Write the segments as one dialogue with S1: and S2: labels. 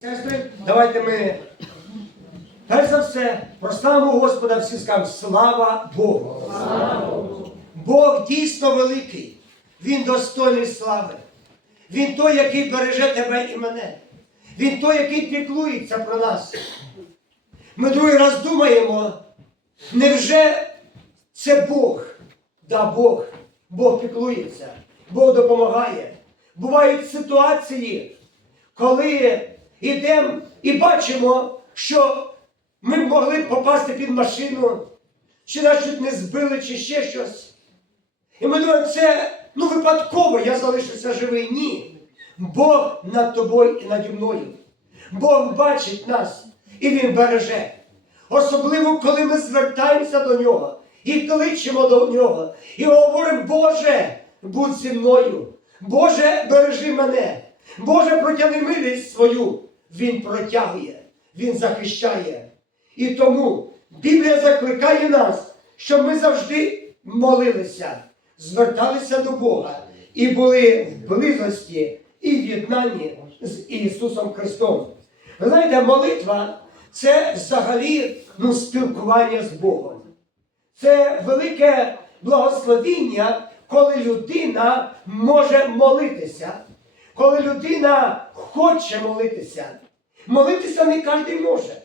S1: Давайте ми перш за все прославимо Господа всі скажемо слава Богу. Бог дійсно великий, Він достойний слави. Він той, який береже тебе і мене. Він той, який піклується про нас. Ми другий раз думаємо, невже це Бог? Да, Бог. Бог піклується, Бог допомагає. Бувають ситуації, коли йдемо і бачимо, що ми могли б попасти під машину, чи нас чуть не збили, чи ще щось. І ми думаємо, це ну випадково я залишився живий. Ні. Бог над тобою і наді мною. Бог бачить нас і Він береже. Особливо, коли ми звертаємося до нього і кличемо до нього, і говоримо, Боже, будь зі мною. Боже, бережи мене. Боже, протягни милість свою. Він протягує, Він захищає. І тому Біблія закликає нас, щоб ми завжди молилися, зверталися до Бога і були в близості і в єднанні з Ісусом Христом. Ви знаєте, молитва це взагалі ну, спілкування з Богом. Це велике благословіння, коли людина може молитися, коли людина хоче молитися. Молитися не кожен може.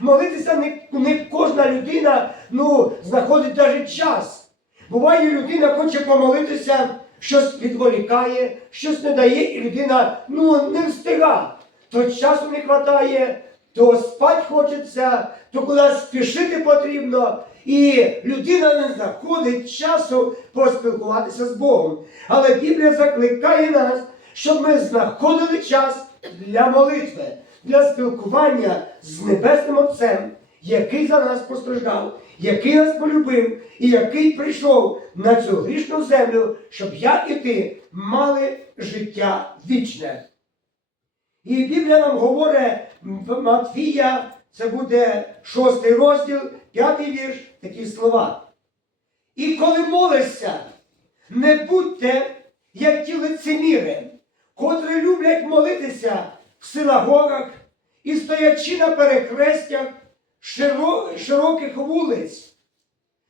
S1: Молитися не, не кожна людина ну, знаходить навіть час. Буває, людина хоче помолитися, щось відволікає, щось не дає, і людина ну, не встига. То часу не вистачає, то спать хочеться, то кудись спішити потрібно. І людина не знаходить часу поспілкуватися з Богом. Але Біблія закликає нас, щоб ми знаходили час для молитви, для спілкування з Небесним Отцем, який за нас постраждав, який нас полюбив і який прийшов на цю грішну землю, щоб я і ти мали життя вічне. І Біблія нам говорить в Матфія, це буде шостий розділ, п'ятий вірш, такі слова. І коли молишся, не будьте, як ті лицеміри, котрі люблять молитися в синагогах і стоячи на перехрестях широких вулиць,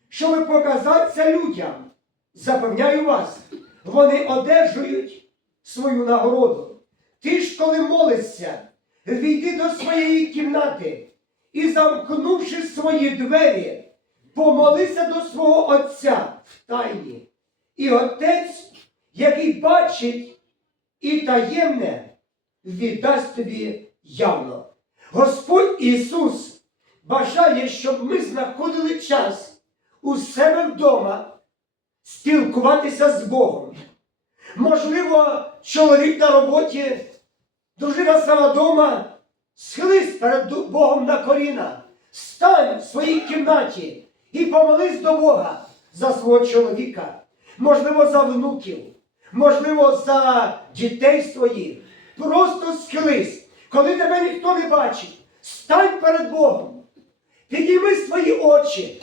S1: щоб показатися людям. Запевняю вас, вони одержують свою нагороду. Ти ж, коли молишся, війди до своєї кімнати і, замкнувши свої двері, помолися до свого Отця в тайні. І Отець, який бачить і таємне, віддасть тобі явно. Господь Ісус бажає, щоб ми знаходили час у себе вдома спілкуватися з Богом. Можливо, чоловік на роботі, дружина сама вдома, схились перед Богом на коліна, стань в своїй кімнаті і помолись до Бога за свого чоловіка, можливо, за внуків, можливо, за дітей своїх. Просто схились, коли тебе ніхто не бачить, стань перед Богом, підійми свої очі,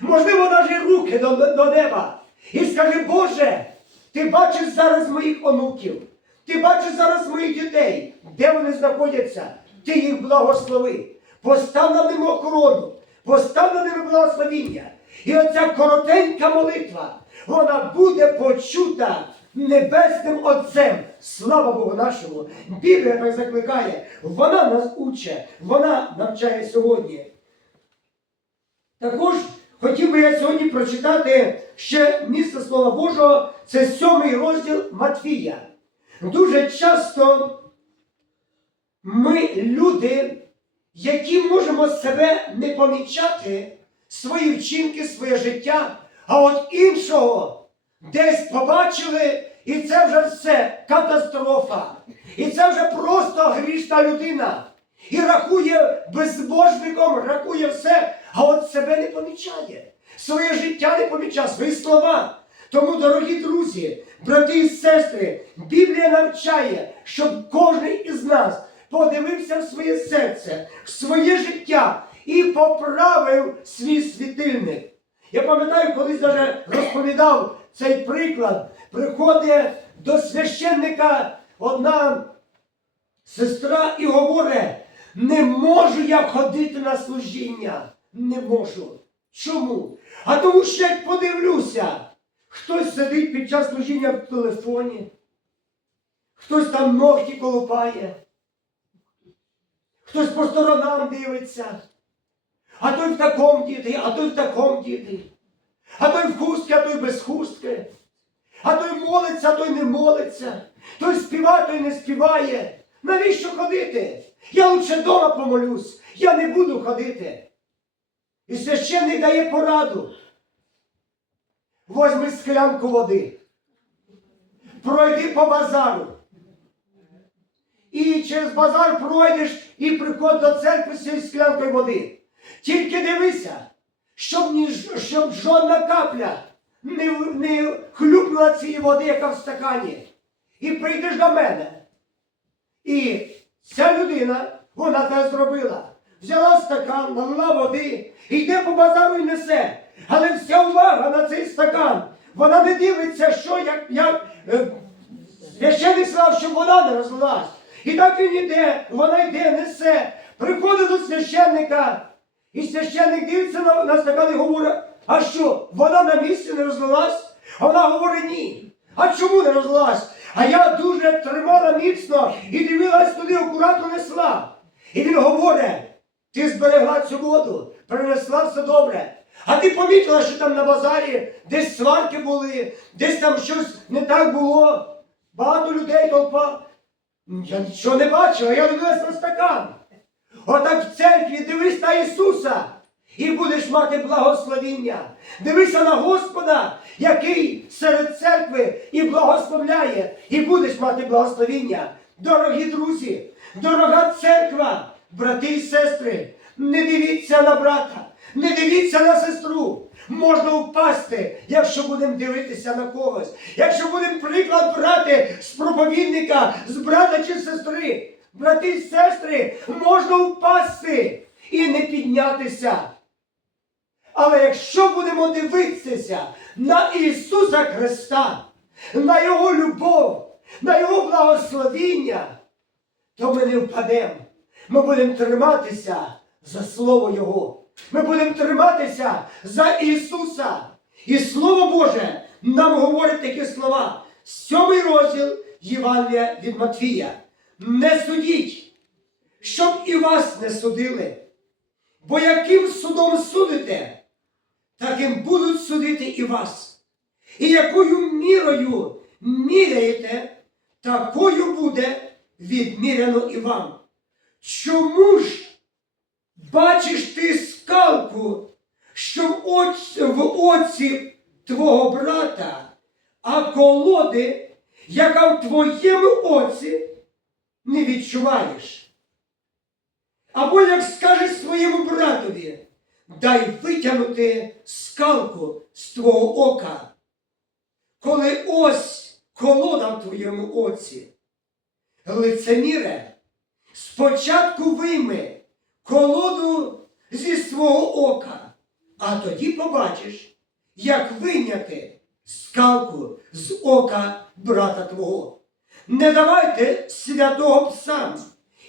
S1: можливо, навіть руки до, до неба. І скажи, Боже, ти бачиш зараз моїх онуків, ти бачиш зараз моїх дітей, де вони знаходяться, ти їх благослови. Постав на ними охорону, постав на ними благословіння. І оця коротенька молитва, вона буде почута небесним Отцем. Слава Богу нашому! Біблія так закликає, вона нас уче, вона навчає сьогодні. Також хотів би я сьогодні прочитати ще місце Слова Божого, це сьомий розділ Матфія. Дуже часто ми люди, які можемо себе не помічати, свої вчинки, своє життя, а от іншого десь побачили, і це вже все катастрофа. І це вже просто грішна людина. І рахує безбожником, рахує все, а от себе не помічає. Своє життя не помічає, свої слова. Тому, дорогі друзі, брати і сестри, Біблія навчає, щоб кожен із нас подивився в своє серце, в своє життя і поправив свій світильник. Я пам'ятаю, колись даже розповідав цей приклад. Приходить до священника одна сестра і говорить, не можу я ходити на служіння. Не можу. Чому? А тому що як подивлюся, хтось сидить під час служіння в телефоні, хтось там ногті колупає, хтось по сторонам дивиться, а той в такому діти, а той в такому діти, а той в хустці, а той без хустки, а той молиться, а той не молиться, той співає, той не співає. Навіщо ходити? Я лучше вдома помолюсь, я не буду ходити. І священник дає пораду. Возьми склянку води. Пройди по базару. І через базар пройдеш і приходь до церкви з цією склянкою води. Тільки дивися, щоб, ні, щоб жодна капля не, не хлюпнула цієї води, яка в стакані. І прийдеш до мене. І ця людина, вона це зробила. Взяла стакан, налила води, йде по базару і несе. Але вся увага на цей стакан. Вона не дивиться, що як, як е, священник сказав, щоб вода не розлилась. І так він іде, вона йде, несе, приходить до священника. І священник дивиться на, на стакан і говорить, а що, вода на місці не розлилась? А вона говорить, ні. А чому не розлилась? А я дуже тримала міцно і дивилась туди, акуратно несла. І він говорить, ти зберегла цю воду, принесла все добре. А ти помітила, що там на базарі десь сварки були, десь там щось не так було. Багато людей толпа. Я нічого не бачила, я дивилась на стакан. Отак в церкві дивись на Ісуса і будеш мати благословіння. Дивися на Господа, який серед церкви і благословляє, і будеш мати благословіння. Дорогі друзі, дорога церква, брати і сестри, не дивіться на брата, не дивіться на сестру. Можна впасти, якщо будемо дивитися на когось, якщо будемо приклад брати з проповідника, з брата чи сестри. Брати і сестри, можна впасти і не піднятися. Але якщо будемо дивитися на Ісуса Христа, на Його любов, на Його благословіння, то ми не впадемо. Ми будемо триматися за Слово Його. Ми будемо триматися за Ісуса. І Слово Боже нам говорить такі слова. Сьомий розділ Євангелія від Матвія. Не судіть, щоб і вас не судили. Бо яким судом судите, таким будуть судити і вас. І якою мірою міряєте, такою буде відміряно і вам. Чому ж бачиш ти скалку, що в оці, в оці твого брата, а колоди, яка в твоєму оці, не відчуваєш? Або як скажеш своєму братові, дай витягнути скалку з твого ока, коли ось колода в твоєму оці. Лицеміре, спочатку вийми колоду зі свого ока, а тоді побачиш, як вийняти скалку з ока брата твого. Не давайте святого псам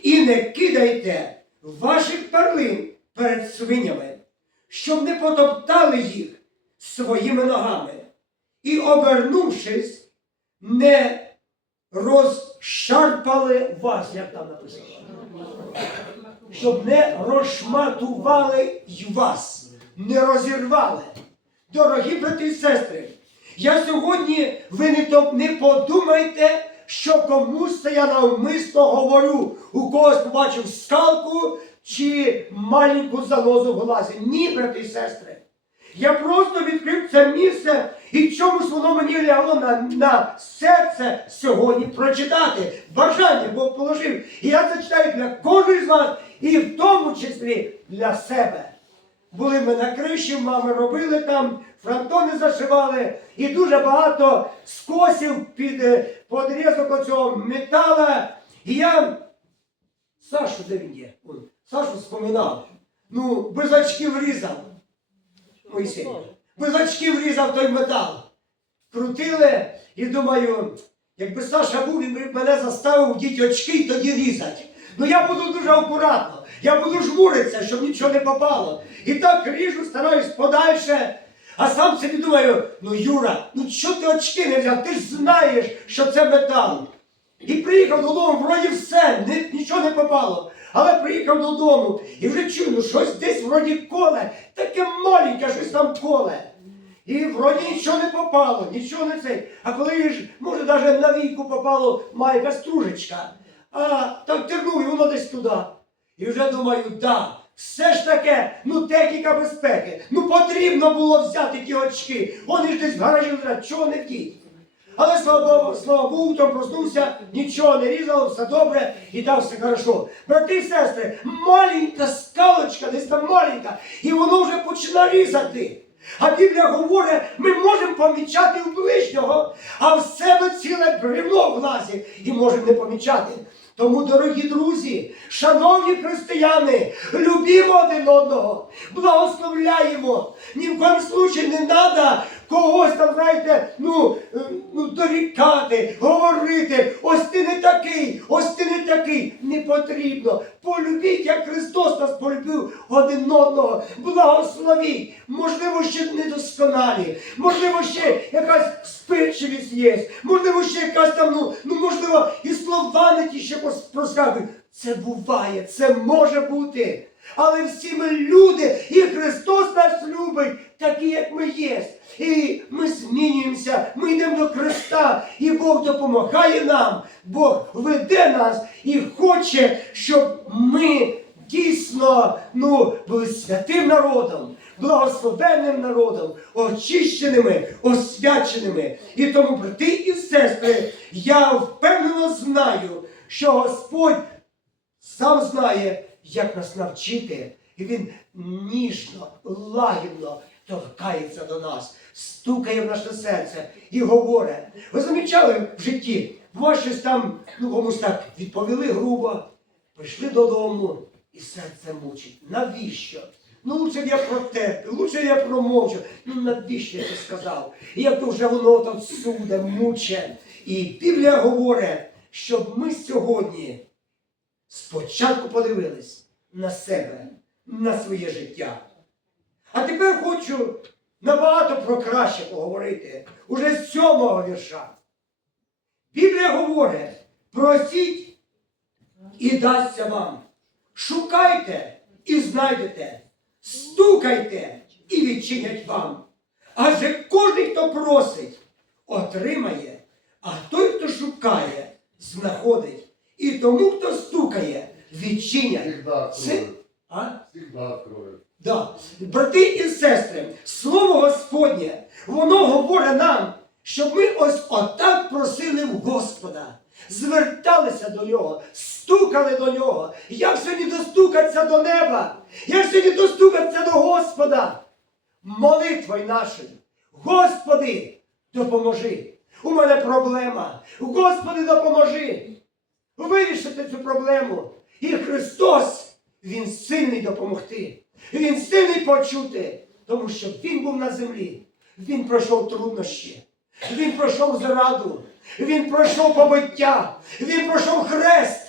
S1: і не кидайте ваших перлин перед свинями, щоб не потоптали їх своїми ногами, і, обернувшись, не розшарпали вас, як там написано, щоб не розшматували вас, не розірвали. Дорогі брати і сестри, я сьогодні, ви не подумайте, що комусь це я навмисно говорю, у когось побачив скалку чи маленьку занозу в глазі. Ні, брати і сестри. Я просто відкрив це місце і чомусь воно мені лягло на, на серце сьогодні прочитати. Бажання Бог положив. І я це читаю для кожного з вас, і в тому числі для себе. Були ми на криші, мами робили там, фронтони зашивали, і дуже багато скосів під е, подрізок оцього метала. І я Сашу, де він є? Он, Сашу споминав. Ну, без очків різав. Моїсей. Без очків різав той метал. Крутили і думаю, Якби Саша був, він би мене заставив діти очки і тоді різати. Ну я буду дуже акуратно, я буду жмуритися, щоб нічого не попало. І так ріжу, стараюсь подальше. А сам собі думаю, ну Юра, ну що ти очки не взяв? Ти ж знаєш, що це метал. І приїхав додому, вроді все, ні- нічого не попало. Але приїхав додому і вже чую, ну щось десь вроді коле, таке маленьке, щось там коле. І вроді нічого не попало, нічого не цей. А коли ж, може, навіть на війку попало майка стружечка, а так тернув воно десь туди. І вже думаю, да, все ж таке, ну техніка безпеки. Ну потрібно було взяти ті очки. Вони ж десь в гаражі лежать, чого не втік. Але слава Богу, слава Богу, утром проснувся, нічого не різало, все добре, і там все хорошо. Брати і сестри, маленька скалочка, десь там маленька, і воно вже починає різати. А Біблія говорить, ми можемо помічати в ближнього, а в себе ціле бревно в глазі і можемо не помічати. Тому, дорогі друзі, шановні християни, любімо один одного, благословляємо. Ні в коєму случаї не треба когось там, знаєте, ну, е, ну дорікати, говорити, ось ти не такий, ось ти не такий. Не потрібно. Полюбіть, як Христос нас полюбив один одного. Благословіть. Можливо, ще недосконалі, можливо, ще якась спирчивість є, можливо, ще якась там, ну, ну можливо, і слова не ті ще прос- проскакують. Це буває, це може бути. Але всі ми люди, і Христос нас любить, такі, як ми є. І ми змінюємося, ми йдемо до Христа, і Бог допомагає нам, Бог веде нас і хоче, щоб ми дійсно ну, були святим народом, благословенним народом, очищеними, освяченими. І тому, брати і сестри, я впевнено знаю, що Господь сам знає, як нас навчити, і він ніжно, лагідно торкається до нас, стукає в наше серце і говорить. Ви замічали в житті, буває щось там, ну комусь так відповіли грубо, прийшли додому і серце мучить. Навіщо? Ну, лучше я протерпів, лучше я промовчу. Ну навіщо я це сказав? І як то вже воно там суде, муче. І Біблія говорить, щоб ми сьогодні спочатку подивились на себе, на своє життя. А тепер хочу набагато про краще поговорити уже з сьомого вірша. Біблія говорить: просіть і дасться вам. Шукайте і знайдете, стукайте і відчинять вам. Адже кожен, хто просить, отримає, а той, хто шукає, знаходить. І тому, хто стукає, відчинять. Це, а? Да. Брати і сестри, слово Господнє, воно говорить нам, щоб ми ось отак просили в Господа, зверталися до нього, стукали до нього. Як сьогодні достукатися до неба? Як сьогодні достукатися до Господа? Молитвою нашою. Господи, допоможи. У мене проблема. Господи, допоможи. Вирішити цю проблему. І Христос, Він сильний допомогти. Він сильний почути, тому що Він був на землі. Він пройшов труднощі. Він пройшов зраду. Він пройшов побиття. Він пройшов хрест.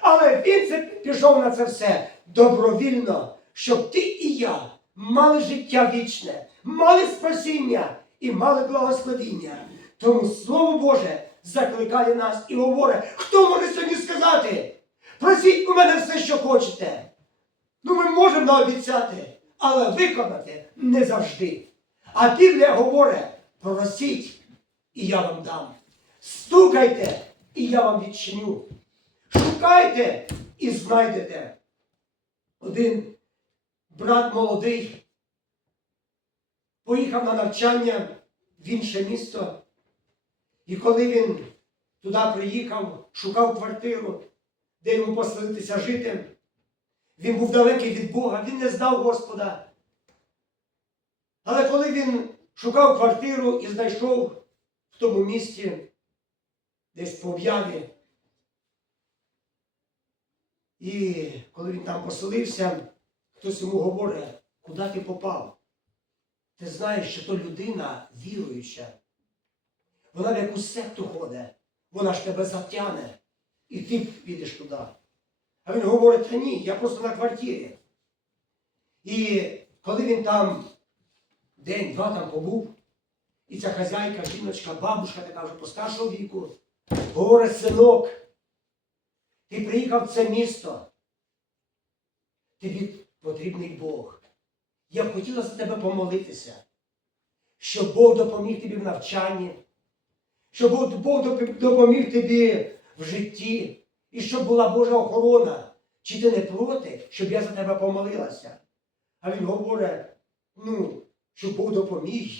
S1: Але він це пішов на це все добровільно, щоб ти і я мали життя вічне, мали спасіння і мали благословіння. Тому Слово Боже закликає нас і говорить, хто може сьогодні сказати? Просіть у мене все, що хочете. Ну, ми можемо наобіцяти, але виконати не завжди. А Біблія говорить: просіть, і я вам дам. Стукайте, і я вам відчиню. Шукайте і знайдете. Один брат молодий поїхав на навчання в інше місто. І коли він туди приїхав, шукав квартиру, де йому поселитися жити, він був далекий від Бога, він не знав Господа. Але коли він шукав квартиру і знайшов в тому місті, десь по об'яві, і коли він там поселився, хтось йому говорить, куди ти попав? Ти знаєш, що то людина віруюча. Вона в якусь секту ходить. вона ж тебе затягне, і ти підеш туди. А він говорить, та ні, я просто на квартирі. І коли він там день-два там побув, і ця хазяйка, жіночка, бабушка така вже постаршого віку, говорить, синок, ти приїхав в це місто. Тобі потрібний Бог. Я б хотіла за тебе помолитися, щоб Бог допоміг тобі в навчанні, щоб Бог- допоміг тобі в житті, і щоб була Божа охорона. Чи ти не проти, щоб я за тебе помолилася? А він говорить, ну, щоб Бог допоміг.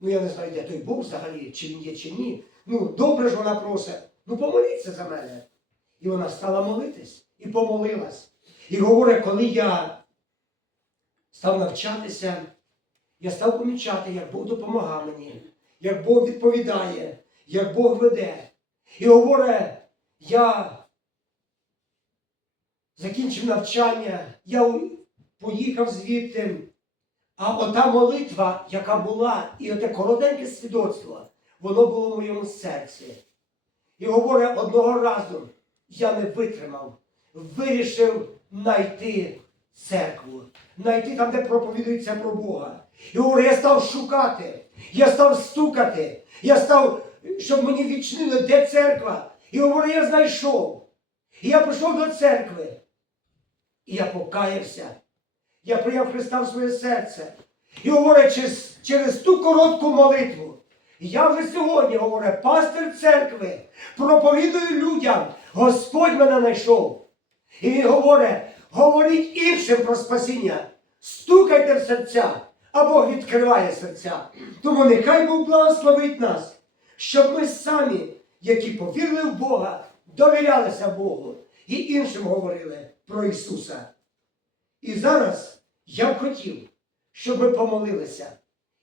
S1: Ну, я не знаю, де той Бог взагалі, чи він є, чи ні. Ну, добре ж вона просить, ну помоліться за мене. І вона стала молитись і помолилась. І говорить, коли я став навчатися, я став помічати, як Бог допомагає мені, як Бог відповідає, як Бог веде. І говорить, я закінчив навчання, я поїхав звідти. А ота молитва, яка була, і оте коротеньке свідоцтво, воно було в моєму серці. І говорить, одного разу я не витримав, вирішив знайти церкву, знайти там, де проповідується про Бога. І говорить, я став шукати, я став стукати, я став, щоб мені відчинили, де церква. І говорить, я знайшов. І я прийшов до церкви. І я покаявся. Я прийняв Христа в своє серце. І говорить, через, через ту коротку молитву. Я вже сьогодні, говорить, пастир церкви, проповідую людям, Господь мене знайшов. І він говорить, говоріть іншим про спасіння, стукайте в серця, а Бог відкриває серця. Тому нехай Бог благословить нас, щоб ми самі, які повірили в Бога, довірялися Богу і іншим говорили про Ісуса. І зараз я б хотів, щоб ми помолилися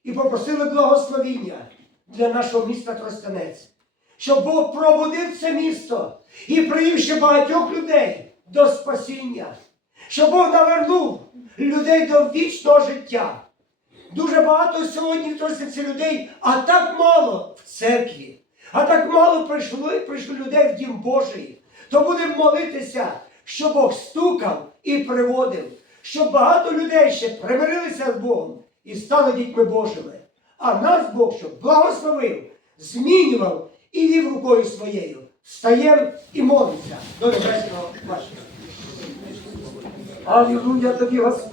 S1: і попросили благословіння для нашого міста Тростянець, щоб Бог пробудив це місто і привів ще багатьох людей до спасіння, щоб Бог навернув людей до вічного життя. Дуже багато сьогодні в людей, а так мало в церкві, а так мало прийшло, прийшло людей в Дім Божий. То будемо молитися, щоб Бог стукав і приводив, щоб багато людей ще примирилися з Богом і стали дітьми Божими. А нас Бог, щоб благословив, змінював і вів рукою своєю. Встаємо і молимося до небесного вашого. Алілуя тобі, Господь!